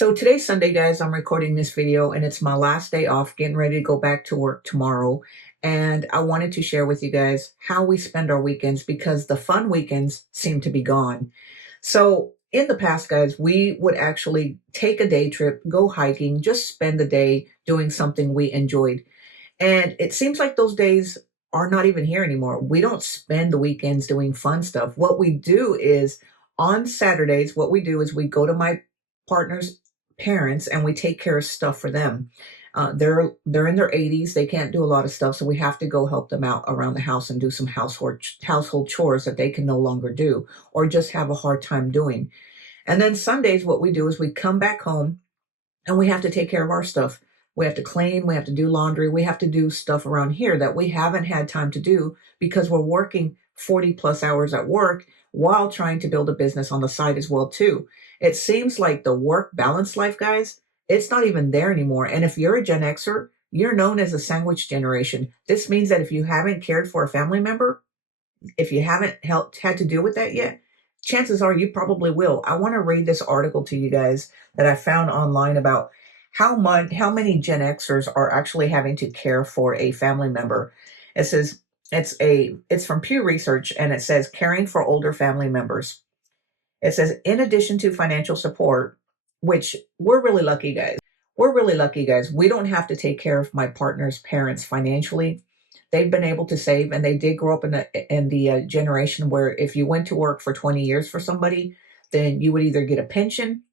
So today's Sunday, guys. I'm recording this video and it's my last day off, getting ready to go back to work tomorrow. And I wanted to share with you guys how we spend our weekends because the fun weekends seem to be gone. So in the past, guys, we would actually take a day trip, go hiking, just spend the day doing something we enjoyed. And it seems like those days are not even here anymore. We don't spend the weekends doing fun stuff. What we do is on Saturdays, what we do is we go to my partner's parents and we take care of stuff for them. They're in their 80s. They can't do a lot of stuff, so we have to go help them out around the house and do some household chores that they can no longer do or just have a hard time doing. And then Sundays, what we do is we come back home and we have to take care of our stuff. We have to clean, we have to do laundry, we have to do stuff around here that we haven't had time to do because we're working 40 plus hours at work while trying to build a business on the side as well too. It seems like the work balance life, guys, it's not even there anymore. And if you're a Gen Xer, you're known as a sandwich generation. This means that if you haven't cared for a family member, if you haven't had to deal with that yet, chances are you probably will. I want to read this article to you guys that I found online about how many Gen Xers are actually having to care for a family member. It says it's from Pew Research and it says caring for older family members. It says in addition to financial support, which we're really lucky guys. We're really lucky guys. We don't have to take care of my partner's parents financially. They've been able to save, and they did grow up in the generation where if you went to work for 20 years for somebody, then you would either get a pension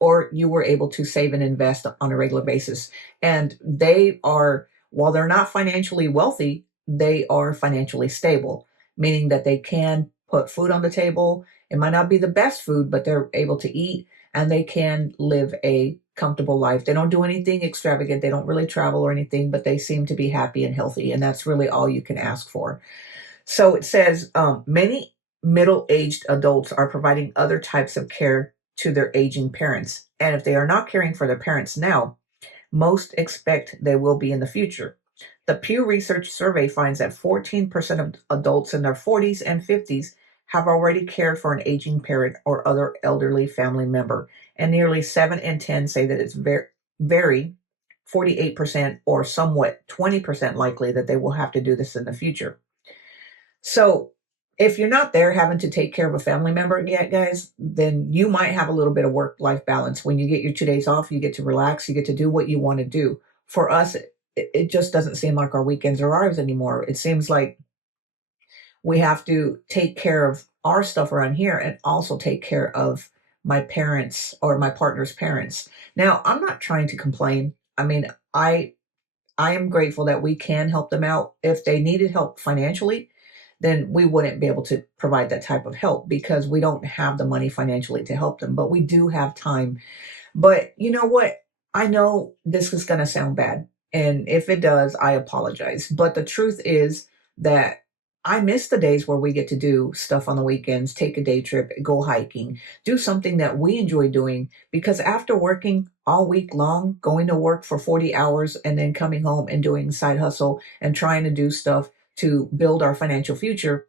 or you were able to save and invest on a regular basis. And they are, while they're not financially wealthy, they are financially stable, meaning that they can put food on the table. It might not be the best food, but they're able to eat and they can live a comfortable life. They don't do anything extravagant. They don't really travel or anything, but they seem to be happy and healthy. And that's really all you can ask for. So it says many middle-aged adults are providing other types of care to their aging parents. And if they are not caring for their parents now, most expect they will be in the future. The Pew Research survey finds that 14% of adults in their 40s and 50s have already cared for an aging parent or other elderly family member. And nearly 7 in 10 say that it's very 48% or somewhat 20% likely that they will have to do this in the future. So if you're not there having to take care of a family member yet, guys, then you might have a little bit of work-life balance. When you get your 2 days off, you get to relax, you get to do what you want to do. For us, it just doesn't seem like our weekends are ours anymore. It seems like we have to take care of our stuff around here and also take care of my parents or my partner's parents. Now, I'm not trying to complain. I mean, I am grateful that we can help them out. If they needed help financially, then we wouldn't be able to provide that type of help because we don't have the money financially to help them, but we do have time. But you know what? I know this is going to sound bad. And if it does, I apologize. But the truth is that I miss the days where we get to do stuff on the weekends, take a day trip, go hiking, do something that we enjoy doing. Because after working all week long, going to work for 40 hours and then coming home and doing side hustle and trying to do stuff to build our financial future,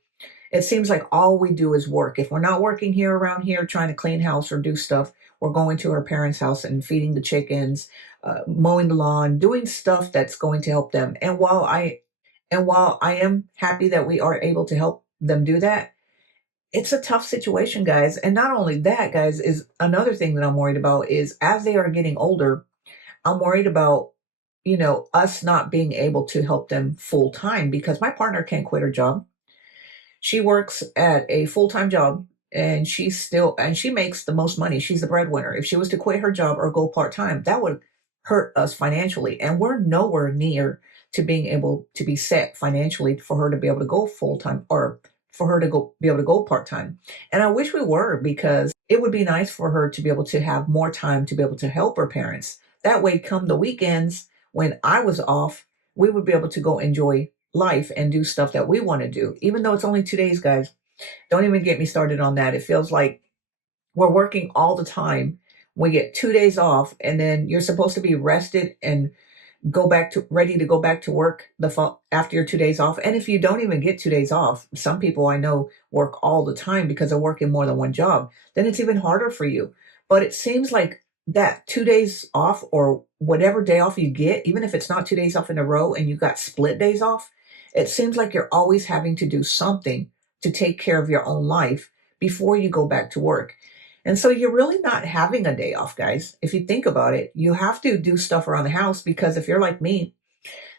it seems like all we do is work. If we're not working here around here trying to clean house or do stuff, we're going to our parents' house and feeding the chickens, mowing the lawn, doing stuff that's going to help them. And while I am happy that we are able to help them do that, it's a tough situation, guys. And not only that, guys, is another thing that I'm worried about is as they are getting older, I'm worried about, us not being able to help them full time because my partner can't quit her job. She works at a full-time job and she makes the most money. She's the breadwinner. If she was to quit her job or go part-time, that would hurt us financially. And we're nowhere near to being able to be set financially for her to be able to go full-time or for her to be able to go part-time. And I wish we were because it would be nice for her to be able to have more time to be able to help her parents. That way, come the weekends when I was off, we would be able to go enjoy life and do stuff that we want to do, even though it's only 2 days, guys. Don't even get me started on that. It feels like we're working all the time. We get 2 days off, and then you're supposed to be rested and ready to go back to work after your 2 days off. And if you don't even get 2 days off, some people I know work all the time because they're working more than one job, then it's even harder for you. But it seems like that 2 days off or whatever day off you get, even if it's not 2 days off in a row and you got split days off, it seems like you're always having to do something to take care of your own life before you go back to work. And so you're really not having a day off, guys. If you think about it, you have to do stuff around the house because if you're like me,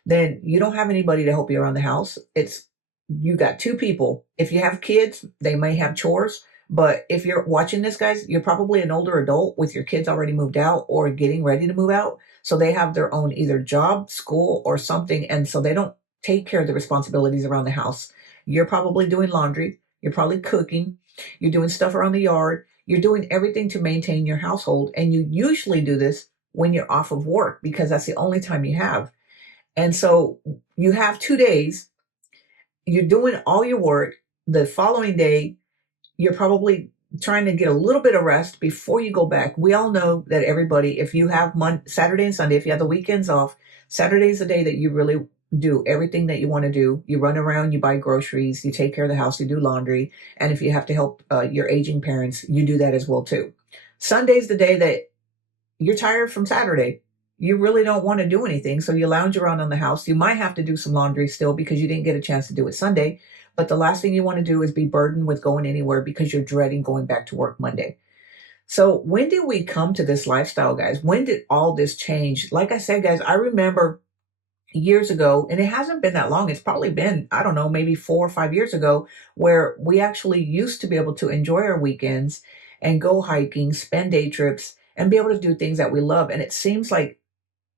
then you don't have anybody to help you around the house. It's you got two people. If you have kids, they may have chores. But if you're watching this, guys, you're probably an older adult with your kids already moved out or getting ready to move out. So they have their own either job, school, or something. And so they don't take care of the responsibilities around the house. You're probably doing laundry. You're probably cooking. You're doing stuff around the yard. You're doing everything to maintain your household. And you usually do this when you're off of work because that's the only time you have. And so you have 2 days, you're doing all your work. The following day, you're probably trying to get a little bit of rest before you go back. We all know that everybody, if you have Saturday and Sunday, if you have the weekends off, Saturday is the day that you really do everything that you want to do. You run around, you buy groceries, you take care of the house, you do laundry. And if you have to help your aging parents, you do that as well too. Sunday's the day that you're tired from Saturday. You really don't want to do anything. So you lounge around on the house. You might have to do some laundry still because you didn't get a chance to do it Sunday. But the last thing you want to do is be burdened with going anywhere because you're dreading going back to work Monday. So when did we come to this lifestyle, guys? When did all this change? Like I said, guys, I remember years ago, and it hasn't been that long. It's probably been, I don't know, maybe 4 or 5 years ago, where we actually used to be able to enjoy our weekends and go hiking, spend day trips, and be able to do things that we love. And it seems like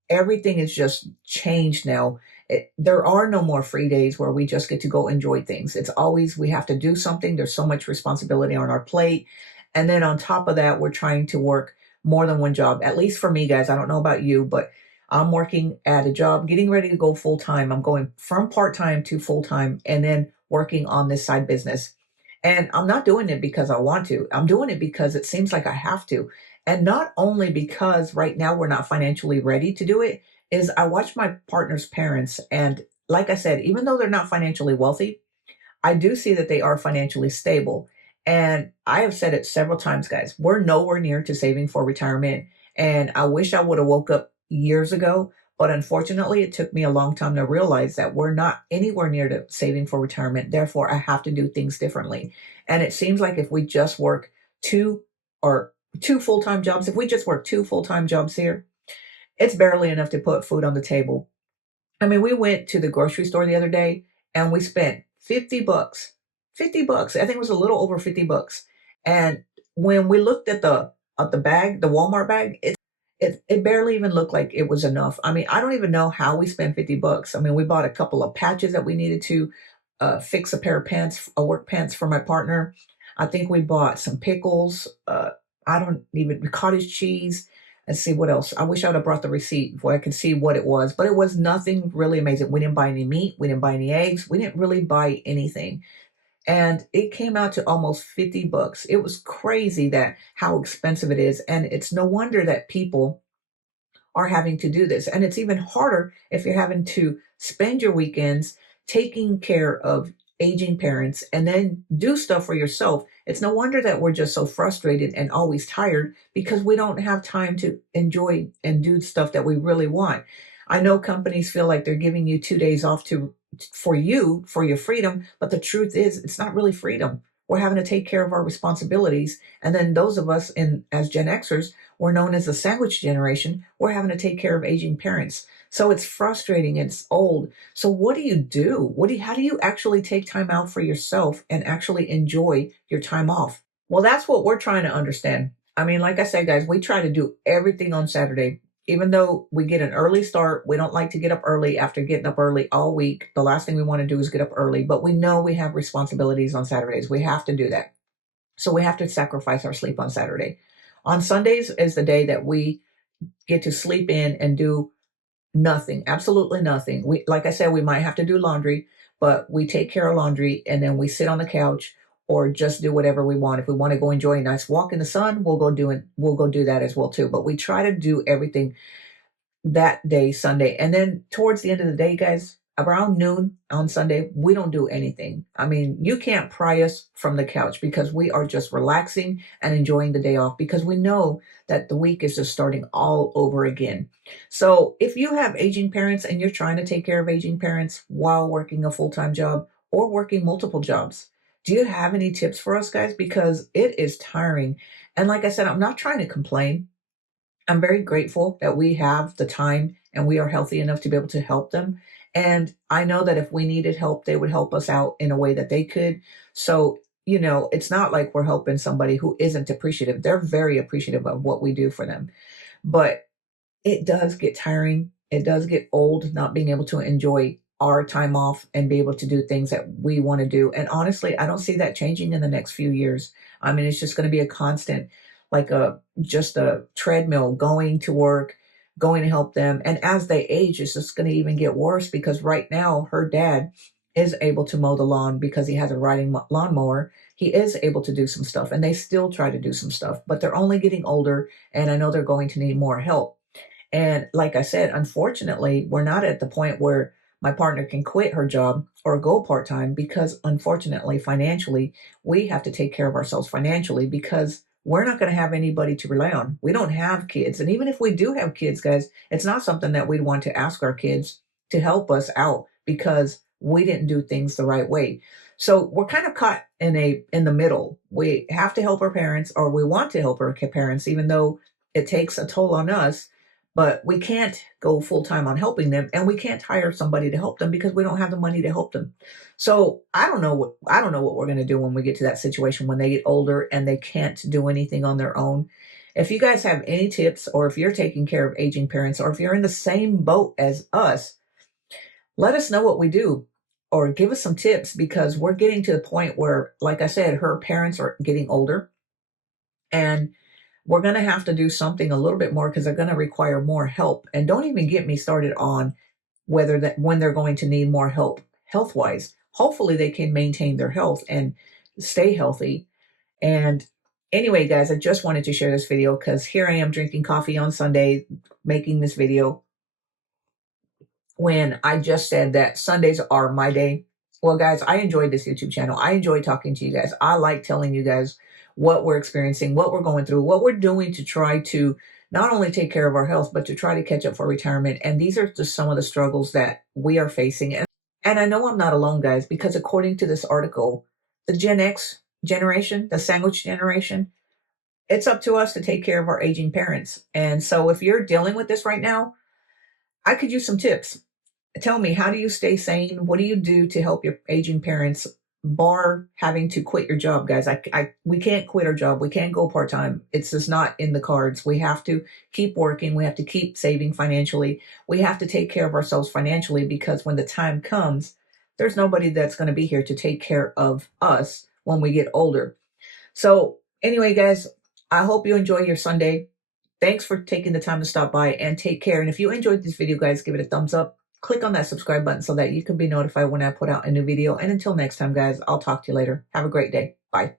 everything is just changed now. There are no more free days where we just get to go enjoy things. It's always we have to do something. There's so much responsibility on our plate. And then on top of that, we're trying to work more than one job. At least for me, guys, I don't know about you, but I'm working at a job, getting ready to go full time. I'm going from part time to full time and then working on this side business. And I'm not doing it because I want to. I'm doing it because it seems like I have to. And not only because right now we're not financially ready to do it, is I watch my partner's parents. And like I said, even though they're not financially wealthy, I do see that they are financially stable. And I have said it several times, guys, we're nowhere near to saving for retirement. And I wish I would have woke up years ago. But unfortunately, it took me a long time to realize that we're not anywhere near to saving for retirement. Therefore, I have to do things differently. And it seems like if we just work two or two full-time jobs, if we just work two full-time jobs here, it's barely enough to put food on the table. I mean, we went to the grocery store the other day and we spent 50 bucks. 50 bucks. I think it was a little over 50 bucks. And when we looked at the bag, the Walmart bag, it barely even looked like it was enough. I mean, I don't even know how we spent 50 bucks. I mean, we bought a couple of patches that we needed to fix a pair of pants, work pants for my partner. I think we bought some pickles. I don't even cottage cheese. Let's see what else. I wish I would have brought the receipt where I could see what it was, but it was nothing really amazing. We didn't buy any meat. We didn't buy any eggs. We didn't really buy anything. And it came out to almost 50 bucks. It was crazy that how expensive it is. And it's no wonder that people are having to do this. And it's even harder if you're having to spend your weekends taking care of aging parents and then do stuff for yourself. It's no wonder that we're just so frustrated and always tired because we don't have time to enjoy and do stuff that we really want. I know companies feel like they're giving you 2 days off to for you for your freedom, but the truth is it's not really freedom. We're having to take care of our responsibilities. And then those of us in as Gen Xers, we're known as the sandwich generation. We're having to take care of aging parents. So it's frustrating. It's old. So what do you do? How do you actually take time out for yourself and actually enjoy your time off? Well, that's what we're trying to understand. I mean, like I said, guys, we try to do everything on Saturday. Even though we get an early start, we don't like to get up early after getting up early all week. The last thing we want to do is get up early, but we know we have responsibilities on Saturdays. We have to do that. So we have to sacrifice our sleep on Saturday. On Sundays is the day that we get to sleep in and do nothing, absolutely nothing. We, like I said, we might have to do laundry, but we take care of laundry and then we sit on the couch or just do whatever we want. If we want to go enjoy a nice walk in the sun, we'll go do it. We'll go do that as well too. But we try to do everything that day, Sunday. And then towards the end of the day, guys, around noon on Sunday, we don't do anything. I mean, you can't pry us from the couch because we are just relaxing and enjoying the day off because we know that the week is just starting all over again. So if you have aging parents and you're trying to take care of aging parents while working a full-time job or working multiple jobs, do you have any tips for us, guys? Because it is tiring. And like I said, I'm not trying to complain. I'm very grateful that we have the time and we are healthy enough to be able to help them. And I know that if we needed help, they would help us out in a way that they could. So, it's not like we're helping somebody who isn't appreciative. They're very appreciative of what we do for them. But it does get tiring. It does get old not being able to enjoy our time off and be able to do things that we want to do. And honestly, I don't see that changing in the next few years. I mean, it's just going to be a constant, like just a treadmill going to work, going to help them. And as they age, it's just going to even get worse because right now her dad is able to mow the lawn because he has a riding lawnmower. He is able to do some stuff and they still try to do some stuff, but they're only getting older and I know they're going to need more help. And like I said, unfortunately, we're not at the point where my partner can quit her job or go part time because, unfortunately, financially, we have to take care of ourselves financially because we're not going to have anybody to rely on. We don't have kids. And even if we do have kids, guys, it's not something that we'd want to ask our kids to help us out because we didn't do things the right way. So we're kind of caught in the middle. We have to help our parents or we want to help our parents, even though it takes a toll on us, but we can't go full time on helping them and we can't hire somebody to help them because we don't have the money to help them. So I don't know what we're going to do when we get to that situation when they get older and they can't do anything on their own. If you guys have any tips or if you're taking care of aging parents or if you're in the same boat as us, let us know what we do or give us some tips because we're getting to the point where, like I said, her parents are getting older and we're going to have to do something a little bit more because they're going to require more help. And don't even get me started on whether that when they're going to need more help health wise. Hopefully they can maintain their health and stay healthy. And anyway, guys, I just wanted to share this video because here I am drinking coffee on Sunday, making this video when I just said that Sundays are my day. Well, guys, I enjoyed this YouTube channel. I enjoy talking to you guys. I like telling you guys what we're experiencing, what we're going through, what we're doing to try to not only take care of our health, but to try to catch up for retirement. And these are just some of the struggles that we are facing. And I know I'm not alone, guys, because according to this article, the Gen X generation, the sandwich generation, it's up to us to take care of our aging parents. And so if you're dealing with this right now, I could use some tips. Tell me, how do you stay sane? What do you do to help your aging parents, bar having to quit your job, guys? We can't quit our job. We can't go part time. It's just not in the cards. We have to keep working. We have to keep saving financially. We have to take care of ourselves financially because when the time comes, there's nobody that's going to be here to take care of us when we get older. So anyway, guys, I hope you enjoy your Sunday. Thanks for taking the time to stop by and take care. And if you enjoyed this video, guys, give it a thumbs up. Click on that subscribe button so that you can be notified when I put out a new video. And until next time, guys, I'll talk to you later. Have a great day. Bye.